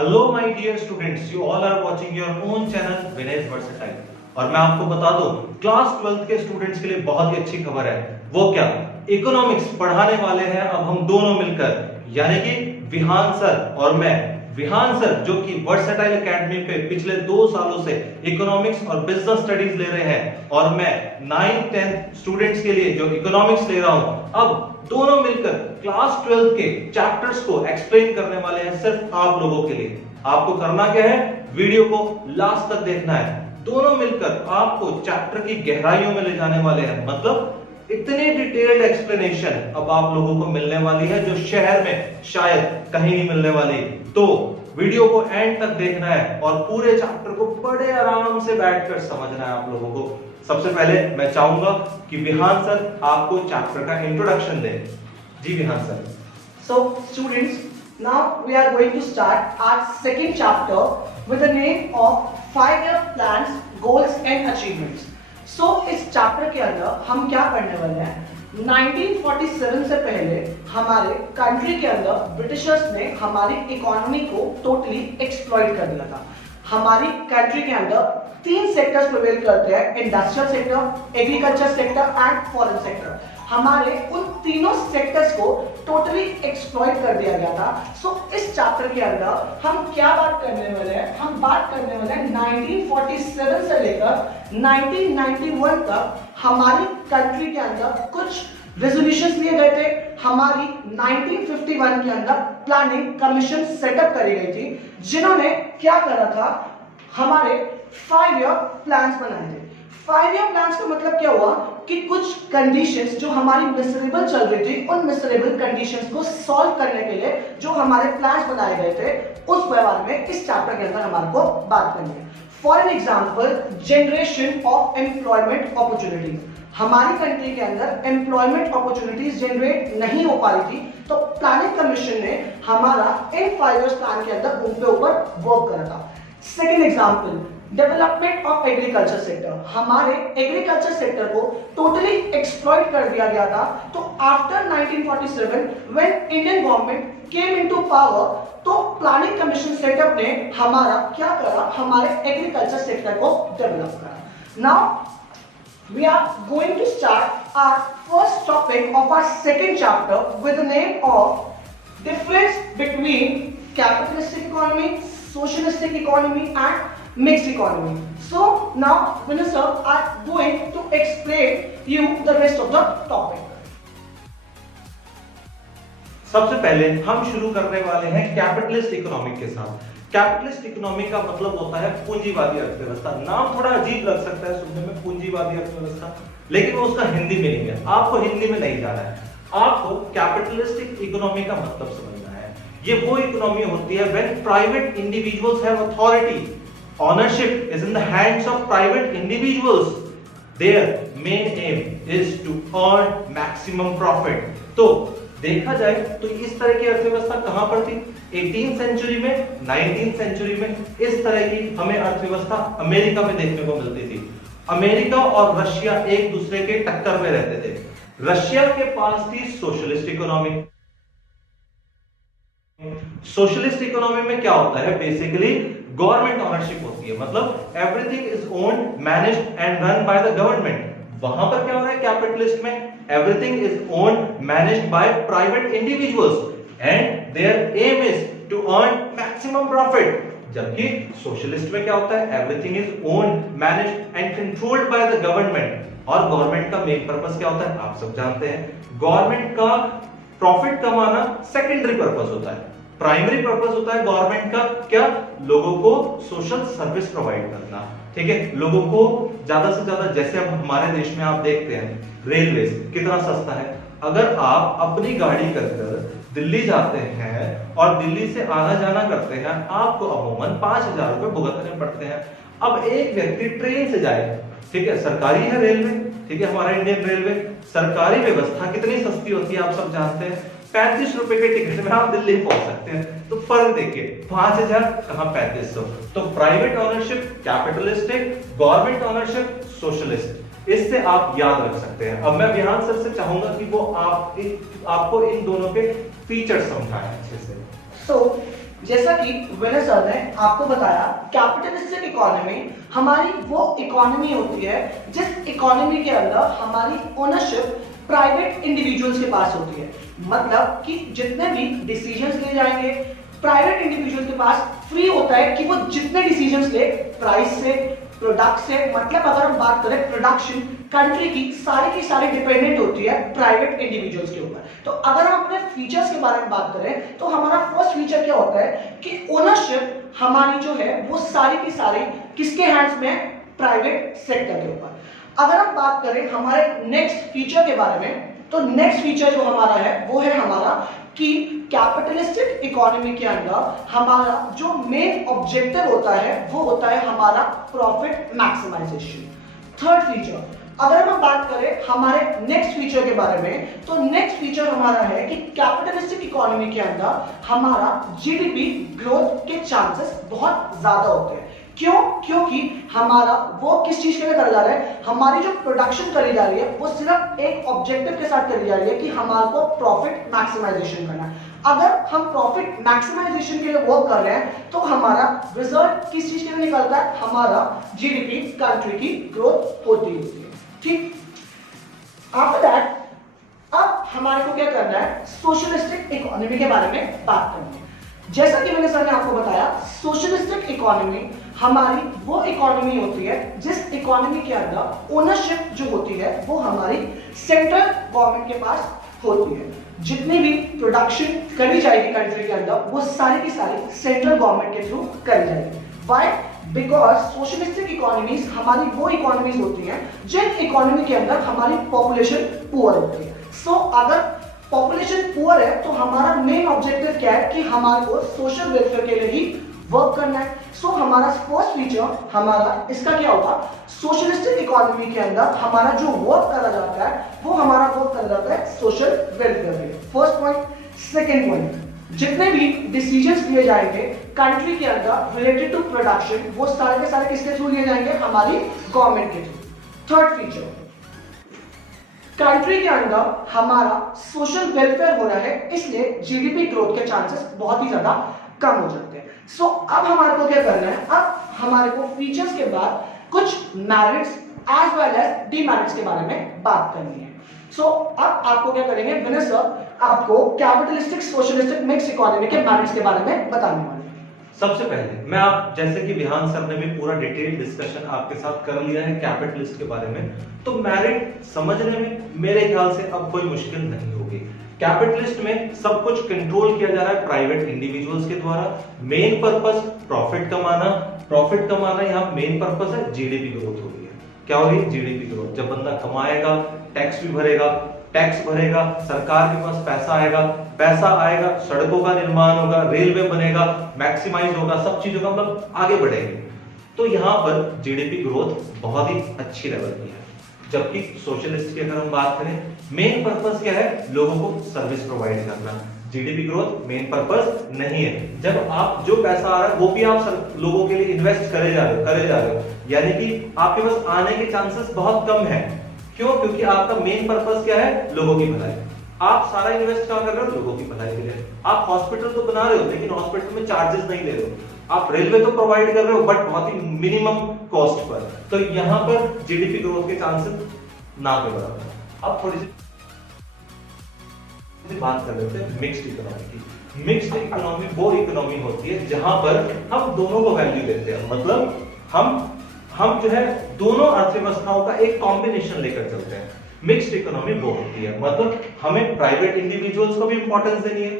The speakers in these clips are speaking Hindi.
Hello my dear students, you all are watching your own channel Vinesh versatile. और मैं आपको बता दूं, क्लास 12th के स्टूडेंट्स के लिए बहुत ही अच्छी खबर है। वो क्या? इकोनॉमिक्स पढ़ाने वाले हैं अब हम दोनों मिलकर, यानी कि विहान सर और मैं। विहान सर जो कि वर्सेटाइल एकेडमी पे पिछले 2 सालों से इकोनॉमिक्स और बिजनेस स्टडीज ले रहे हैं, और मैं 9th 10th स्टूडेंट्स के लिए जो इकोनॉमिक्स ले रहा हूं, अब दोनों मिलकर क्लास 12 के चैप्टर्स को एक्सप्लेन करने वाले हैं सिर्फ आप लोगों के लिए। आपको करना क्या है? वीडियो को लास्ट तक देखना है। दोनों मिलकर आपको चैप्टर की गहराइयों में ले जाने वाले हैं। मतलब इतनी डिटेल्ड एक्सप्लेनेशन अब आप लोगों को मिलने वाली है जो शहर में शायद कहीं नहीं मिलने वाली। तो वीडियो को एंड तक देखना है और पूरे चैप्टर को बड़े आराम से बैठकर समझना है आप लोगों को। सबसे पहले मैं चाहूंगा कि विहान सर आपको चैप्टर का इंट्रोडक्शन दें। जी Vihan sir. So students, now we are going to start our second chapter with the name of 5-year plans, goals and achievements. So इस चैप्टर के अंदर हम क्या पढ़ने वाले हैं? 1947 से पहले हमारे कंट्री के अंदर ब्रिटिशर्स ने हमारी इकोनॉमी को टोटली एक्सप्लॉइट कर दिया था। हमारी कंट्री के अंदर 3 सेक्टर्स प्रिवेल करते हैं: industrial sector, agriculture sector and foreign sector. हमारे उन तीनों सेक्टर्स को टोटली एक्सप्लॉइट कर दिया गया था। सो इस चैप्टर के अंदर हम क्या बात करने वाले हैं? हम बात करने वाले हैं 1947 से लेकर 1991 तक हमारी कंट्री के अंदर कुछ रेजोल्यूशंस लिए गए थे। हमारी 1951 के अंदर प्लानिंग कमीशन सेटअप करी गई थी, जिन्होंने क्या करा था? हमारे 5-year प्लान्स बनाए थे। 5-year प्लान्स का मतलब क्या हुआ कि कुछ कंडीशंस जो हमारी मिसरेबल चल रही थी, उन मिसरेबल कंडीशंस को सॉल्व करने के लिए जो हमारे प्लान्स बनाए गए थे, उस बारे में इस चैप्टर के अंदर हमारे को बात करनी है। For an example, generation of employment opportunities. हमारी कंट्री के अंदर एम्प्लॉयमेंट अपॉर्चुनिटीज जनरेट नहीं हो पा रही थी, तो प्लानिंग कमीशन ने हमारा इन 5 years प्लान के अंदर उनके ऊपर वर्क करा था। Second example, development of agriculture sector. हमारे एग्रीकल्चर सेक्टर को टोटली एक्सप्लॉइट कर दिया गया था। तो after 1947 when Indian government came into power, तो प्लानिंग कमीशन सेटअप ने हमारा क्या करा? हमारे एग्रीकल्चर सेक्टर को डेवलप करा। Now we are going to start our first topic of our second chapter with the name of difference between capitalistic economy, socialistic economy and mixed economy. So now Vinay sir are going to explain you the rest of the topic. सबसे पहले हम शुरू करने वाले हैं कैपिटलिस्ट इकोनॉमी के साथ। कैपिटलिस्ट इकोनॉमी का मतलब होता है पूंजीवादी अर्थव्यवस्था। नाम थोड़ा अजीब लग सकता है सुनने में, पूंजीवादी अर्थव्यवस्था, लेकिन वो उसका हिंदी मीनिंग है। आपको हिंदी में नहीं जाना है, आपको कैपिटलिस्टिक इकोनॉमी का मतलब समझना है। ये वो इकोनॉमी होती है when private individuals have authority, ownership is in the hands of private individuals, their main aim is to earn maximum profit। तो देखा जाए तो इस तरह की अर्थव्यवस्था कहां पर थी? 18th सेंचुरी में, 19th सेंचुरी में इस तरह की हमें अर्थव्यवस्था अमेरिका में देखने को मिलती थी। अमेरिका और रशिया एक दूसरे के टक्कर में रहते थे। रशिया के पास थी सोशलिस्ट इकोनॉमी। सोशलिस्ट इकोनॉमी में क्या होता है? बेसिकली गवर्नमेंट ओनरशिप होती है, मतलब everything is owned, managed and run by the government. वहां पर क्या हो रहा है? कैपिटलिस्ट में everything is owned, managed by private individuals and their aim is to earn maximum profit. जबकि सोशलिस्ट में क्या होता है? Everything is owned, managed and controlled by the government. और गवर्नमेंट का मेन पर्पस क्या होता है? आप सब जानते हैं, गवर्नमेंट का प्रॉफिट कमाना सेकेंडरी पर्पस होता है। प्राइमरी पर्पस होता है गवर्नमेंट का क्या? लोगों को सोशल सर्विस प्रोवाइड करना। ठीक है, लोगों को ज्यादा से ज्यादा, जैसे अब हमारे देश में आप देखते हैं रेलवे कितना सस्ता है। अगर आप अपनी गाड़ी कर दिल्ली जाते हैं और दिल्ली से आना जाना करते हैं, आपको अमूमन 5,000 रुपए भुगतने पड़ते हैं। अब एक व्यक्ति ट्रेन से जाए, ठीक है, सरकारी है रेलवे, ठीक है, हमारा इंडियन रेलवे, सरकारी व्यवस्था कितनी सस्ती होती है आप सब जानते हैं। 35 रुपए के टिकट में आप दिल्ली पहुंच सकते हैं। तो फर्क देखिए, 5,000 कहां 3500। तो private ownership capitalistic, government ownership socialist. इससे आप याद रख सकते हैं। अब मैं विहान सर से चाहूंगा कि वो आपको इन दोनों के फीचर्स समझाएं अच्छे से। So जैसा कि विनय सर ने आपको बताया, कैपिटलिस्टिक इकोनॉमी हमारी वो इकोनॉमी होती है जिस इकोनॉमी के अंदर हमारी ओनरशिप प्राइवेट इंडिविजुअल्स के पास होती है। मतलब कि जितने भी डिसीजंस लिए जाएंगे प्राइवेट इंडिविजुअल के पास फ्री होता है कि वो जितने डिसीजंस ले, प्राइस से, प्रोडक्ट से, मतलब अगर हम बात करें प्रोडक्शन, कंट्री की सारी डिपेंडेंट होती है प्राइवेट इंडिविजुअल्स के ऊपर। तो अगर हम अपने फीचर्स के बारे में बात करें तो हमारा फर्स्ट फीचर क्या होता है कि ओनरशिप हमारी जो है वो सारी की सारी किसके हैंड्स में है? प्राइवेट सेक्टर के ऊपर। अगर हम बात करें हमारे नेक्स्ट फीचर के बारे में, तो नेक्स्ट फीचर जो हमारा है वो है हमारा कि कैपिटलिस्टिक इकोनॉमी के अंदर हमारा जो मेन ऑब्जेक्टिव होता है वो होता है हमारा प्रॉफिट मैक्सिमाइजेशन। थर्ड फीचर, अगर हम बात करें हमारे नेक्स्ट फीचर के बारे में, तो नेक्स्ट फीचर हमारा है कि कैपिटलिस्टिक इकोनॉमी के अंदर हमारा जीडीपी ग्रोथ के चांसेस बहुत ज्यादा होते हैं। क्यों? क्योंकि हमारा वो किस चीज के लिए करा जा रहा है, हमारी जो प्रोडक्शन करी जा रही है वो सिर्फ एक ऑब्जेक्टिव के साथ करी जा रही है कि हमारे को प्रॉफिट मैक्सिमाइजेशन करना है। अगर हम प्रॉफिट मैक्सिमाइजेशन के लिए वर्क कर रहे हैं तो हमारा रिजल्ट किस चीज के लिए निकलता है? हमारा जीडीपी कंट्री की ग्रोथ होती है। ठीक, आफ्टर दैट अब हमारे को क्या करना है? सोशलिस्टिक इकोनॉमी के बारे में बात करनी है। जैसा कि मैंने सर ने आपको बताया, सोशलिस्टिक इकोनॉमी हमारी वो इकोनॉमी होती है जिस इकोनॉमी के अंदर ओनरशिप जो होती है वो हमारी सेंट्रल गवर्नमेंट के पास होती है। जितनी भी प्रोडक्शन करी जाएगी कंट्री के अंदर वो सारी की सारी सेंट्रल गवर्नमेंट के थ्रू करी जाएगी। व्हाई? बिकॉज सोशलिस्टिक इकोनॉमीज हमारी वो इकोनॉमीज होती हैं जिन इकोनॉमी के अंदर हमारी पॉपुलेशन पुअर होती है। सो अगर पॉपुलेशन पुअर है तो हमारा मेन ऑब्जेक्टिव क्या है कि हमारे को सोशल वेलफेयर के लिए ही वर्क करना है। सो हमारा फर्स्ट फीचर हमारा इसका क्या होगा? सोशलिस्टिक इकोनॉमी के अंदर हमारा जो वर्क करा जाता है वो हमारा वर्क करा जाता है सोशल वेलफेयर पे। First point. सेकेंड पॉइंट, जितने भी डिसीजंस लिए जाएंगे कंट्री के अंदर रिलेटेड टू प्रोडक्शन वो सारे के सारे किसके थ्रू लिए जाएंगे? हमारी गवर्नमेंट के थ्रू। थर्ड फीचर, कंट्री के अंदर हमारा सोशल वेलफेयर हो रहा है इसलिए जीडीपी ग्रोथ के चांसेस बहुत ही ज्यादा कम हो जाते हैं। सो अब हमारे को क्या करना है? अब हमारे को फीचर्स के बाद कुछ merits as well as demerits के बारे में बात करनी है। सो अब आपको क्या करेंगे? विनय सर आपको कैपिटलिस्टिक सोशलिस्टिक मिक्स इकोनॉमी के मेरिट्स के बारे में बताने वाले हैं। सबसे पहले मैं आप जैसे कि विहान सर ने भी पूरा डिटेल डिस्कशन आपके साथ कर लिया है कैपिटलिस्ट के बारे में, तो मेरिट समझने में मेरे ख्याल से अब कोई मुश्किल नहीं होगी। कैपिटलिस्ट में सब कुछ कंट्रोल किया जा रहा है प्राइवेट इंडिविजुअल्स के द्वारा। मेन पर्पस प्रॉफिट कमाना, प्रॉफिट कमाना यहाँ मेन पर्पस है। जीडीपी ग्रोथ हो रही है। क्या हो रही है? GDP growth. जब बंदा कमाएगा टैक्स भी भरेगा, टैक्स भरेगा, सरकार के पास पैसा आएगा, पैसा आएगा, सड़कों का निर्माण होगा, रेलवे बनेगा, मैक्सिमाइज होगा, सब चीजों का मतलब आगे बढ़ेंगे। तो यहाँ पर जीडीपी ग्रोथ बहुत ही अच्छी लेवल की है। जबकि सोशलिस्ट की अगर हम बात करें, मेन पर्पस क्या है? लोगों को सर्विस प्रोवाइड करना। जीडीपी ग्रोथ मेन पर्पस नहीं है। जब आप जो पैसा आ रहा है वो भी आप लोगों के लिए इन्वेस्ट करे जा रहे हो, यानी कि आपके पास आने के चांसेस बहुत कम है। क्यों? क्योंकि आपका मेन पर्पस क्या है? लोगों की भलाई। आप सारा इन्वेस्ट क्या कर रहे हो? लोगों की भलाई के लिए। आप हॉस्पिटल तो बना रहे हो लेकिन हॉस्पिटल में चार्जेस नहीं ले रहे हो। आप रेलवे तो प्रोवाइड कर रहे हो बट बहुत ही मिनिमम कॉस्ट पर। तो यहां पर जीडीपी ग्रोथ के चांसेस ना के बराबर। अब थोड़ी सी बात कर लेते हैं मिक्स्ड इकोनॉमी की। मिक्स्ड इकोनॉमी वो इकोनॉमी होती है जहां पर हम दोनों को वैल्यू देते हैं। मतलब हम जो है दोनों अर्थव्यवस्थाओं का एक कॉम्बिनेशन लेकर चलते हैं। मिक्स्ड इकोनॉमी वो होती है मतलब हमें प्राइवेट इंडिविजुअल्स को भी इंपॉर्टेंस देनी है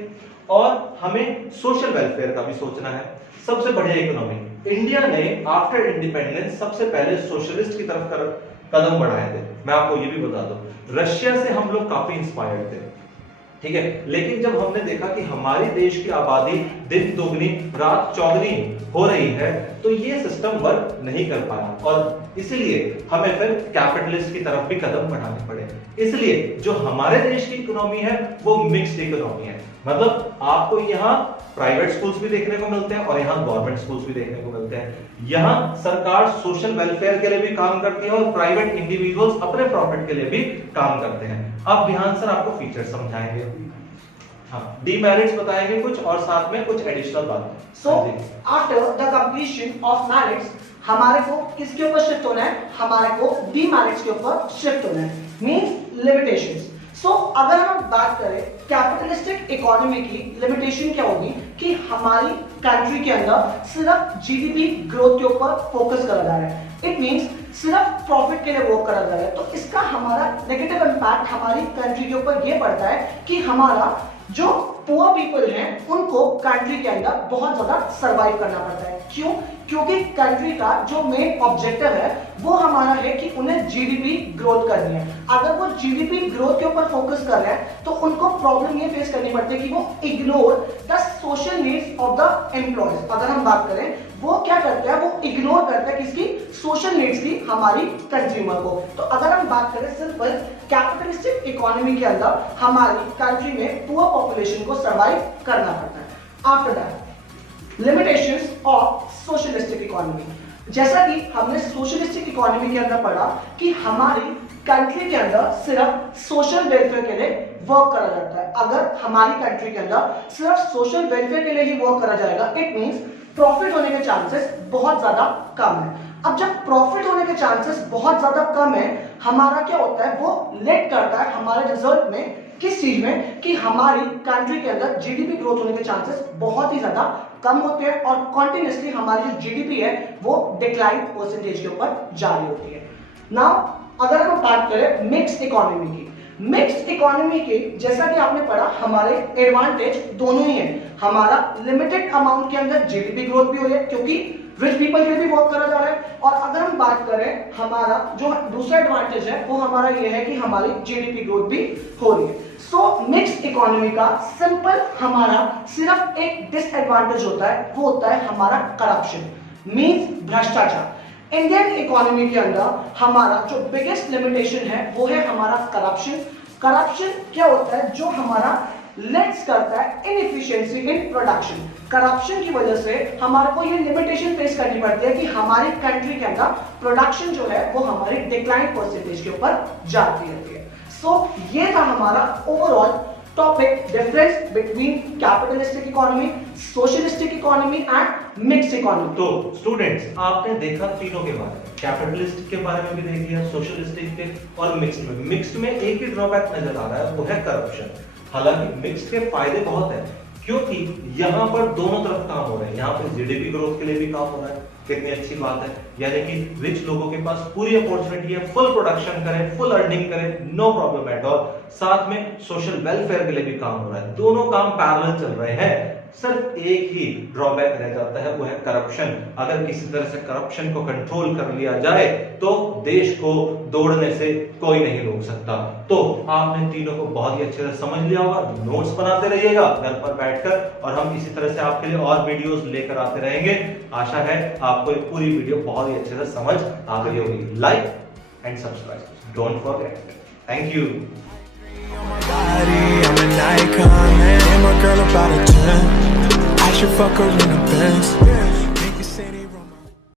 और हमें सोशल वेलफेयर का भी सोचना है। सबसे बढ़िया इकोनॉमी इंडिया ने आफ्टर इंडिपेंडेंस सबसे पहले सोशलिस्ट की तरफ कदम बढ़ाए थे। मैं आपको ये भी बता दूं, रशिया से हम लोग काफी इंस्पायर्ड थे, ठीक है। लेकिन जब हमने देखा कि हमारे देश की आबादी दिन दोगुनी रात चौगुनी हो रही है तो ये सिस्टम वर्क नहीं कर पाया और इसलिए हमें फिर कैपिटलिस्ट की तरफ भी कदम बढ़ाने पड़े। इसलिए जो हमारे देश की इकोनॉमी है वो मिक्स्ड इकोनॉमी है। मतलब आपको यहाँ प्राइवेट स्कूल्स भी देखने को मिलते हैं और यहाँ गवर्नमेंट स्कूल्स भी देखने को मिलते हैं। यहाँ सरकार सोशल वेलफेयर के लिए भी काम करती है और प्राइवेट इंडिविजुअल्स अपने प्रॉफिट के लिए भी काम करते हैं। अब विहान सर आपको फीचर समझाएंगे। हाँ, डीमेरिट्स बताएंगे कुछ और साथ में कुछ एडिशनल बात। So after the completion of merits हमारे को किसके ऊपर शिफ्ट होना है, हमारे को डीमेरिट्स के ऊपर शिफ्ट होना है, मींस लिमिटेशंस। सो अगर हम बात करें कैपिटलिस्टिक इकोनॉमी की लिमिटेशन क्या होगी कि हमारी कंट्री के अंदर सिर्फ जीडीपी ग्रोथ के ऊपर फोकस करा जा रहा है, इट मींस सिर्फ प्रॉफिट के लिए वर्क करा जा रहा है। तो इसका हमारा नेगेटिव इंपैक्ट हमारी कंट्री के ऊपर ये पड़ता है कि हमारा जो पुअर पीपल हैं उनको कंट्री के अंदर बहुत ज्यादा सरवाइव करना पड़ता है। क्यों? क्योंकि कंट्री का जो मेन ऑब्जेक्टिव है वो हमारा है कि उन्हें जीडीपी ग्रोथ करनी है। अगर वो जीडीपी ग्रोथ के ऊपर फोकस कर रहे हैं तो उनको प्रॉब्लम ये फेस करनी पड़ती है कि वो ignore the social needs of the employees. अगर हम बात करें वो क्या करता है, वो इग्नोर करता है किसकी, सोशल नीड्स की, हमारी कंज्यूमर को। तो अगर हम बात करें सिंपल कैपिटलिस्टिक इकोनॉमी के अंदर हमारी कंट्री में पुअर पॉपुलेशन को सर्वाइव करना पड़ता है। After that limitations of socialistic economy. जैसा कि हमने सोशलिस्टिक इकोनॉमी के अंदर पढ़ा कि हमारी कंट्री के अंदर सिर्फ सोशल वेलफेयर के लिए वर्क करा जाता है। अगर हमारी कंट्री के अंदर सिर्फ सोशल वेलफेयर के लिए ही वर्क करा जाएगा, इट मींस प्रॉफिट होने के चांसेस बहुत ज्यादा कम है। अब जब प्रॉफिट होने के चांसेस बहुत ज्यादा कम है, हमारा क्या होता है, वो लेट करता है हमारे रिजल्ट में किस चीज में कि हमारी कंट्री के अंदर जीडीपी ग्रोथ होने के चांसेस बहुत ही ज्यादा कम होते हैं और कॉन्टिन्यूसली हमारी जो जीडीपी है वो डिक्लाइन परसेंटेज के ऊपर जारी होती है। नाउ अगर हम बात करें मिक्स इकोनॉमी की, मिक्स इकोनॉमी के जैसा कि आपने पढ़ा हमारे एडवांटेज दोनों ही है। हमारा लिमिटेड अमाउंट के अंदर जीडीपी ग्रोथ भी हो रही है क्योंकि रिच पीपल के लिए भी वर्क करा जा रहा है, और अगर हम बात करें हमारा जो दूसरा एडवांटेज है वो हमारा ये है कि हमारी जीडीपी ग्रोथ भी हो रही है। सो मिक्स इकोनॉमी का सिंपल हमारा सिर्फ एक डिसएडवांटेज होता है, वो होता है हमारा करप्शन, मींस भ्रष्टाचार। इंडियन इकोनॉमी के अंदर हमारा जो बिगेस्ट लिमिटेशन है वो है हमारा करप्शन। करप्शन क्या होता है, जो हमारा लेट्स करता है इनएफिशिएंसी इन प्रोडक्शन। करप्शन की वजह से हमारे को ये लिमिटेशन फेस करनी पड़ती है कि हमारी कंट्री के अंदर प्रोडक्शन जो है वो हमारी डिक्लाइन परसेंटेज के ऊपर जाती रहती है। सो ये था हमारा overall topic, difference between capitalistic economy, socialistic economy and mixed economy. तो स्टूडेंट्स आपने देखा तीनों के बारे में, कैपिटलिस्टिक के बारे में भी देख लिया, सोशलिस्टिक के और मिक्स्ड में। मिक्स्ड में एक ही ड्रॉबैक नजर आ रहा है, वो है करप्शन। हालांकि मिक्स्ड के फायदे बहुत हैं क्योंकि यहाँ पर दोनों तरफ काम हो रहे हैं। यहाँ पर जीडीपी ग्रोथ के लिए भी काम हो रहा है, कितनी अच्छी बात है, यानी कि रिच लोगों के पास पूरी अपॉर्चुनिटी है, फुल प्रोडक्शन करें, फुल अर्निंग करें, नो प्रॉब्लम एट ऑल। साथ में सोशल वेलफेयर के लिए भी काम हो रहा है, दोनों काम पैरेलल चल रहे हैं। सिर्फ एक ही ड्रॉबैक रह जाता है, वो है करप्शन। अगर किसी तरह से करप्शन को कंट्रोल कर लिया जाए तो देश को दौड़ने से कोई नहीं रोक सकता। तो आपने तीनों को बहुत ही अच्छे से समझ लिया होगा, नोट्स बनाते रहिएगा घर पर बैठकर, और हम इसी तरह से आपके लिए और वीडियोस लेकर आते रहेंगे। आशा है आपको ये पूरी वीडियो बहुत ही अच्छे से समझ आ गई होगी। Like and subscribe, don't forget. Thank you. I'm an icon, man. I'm a girl about a 10. I should fuck her in a Benz.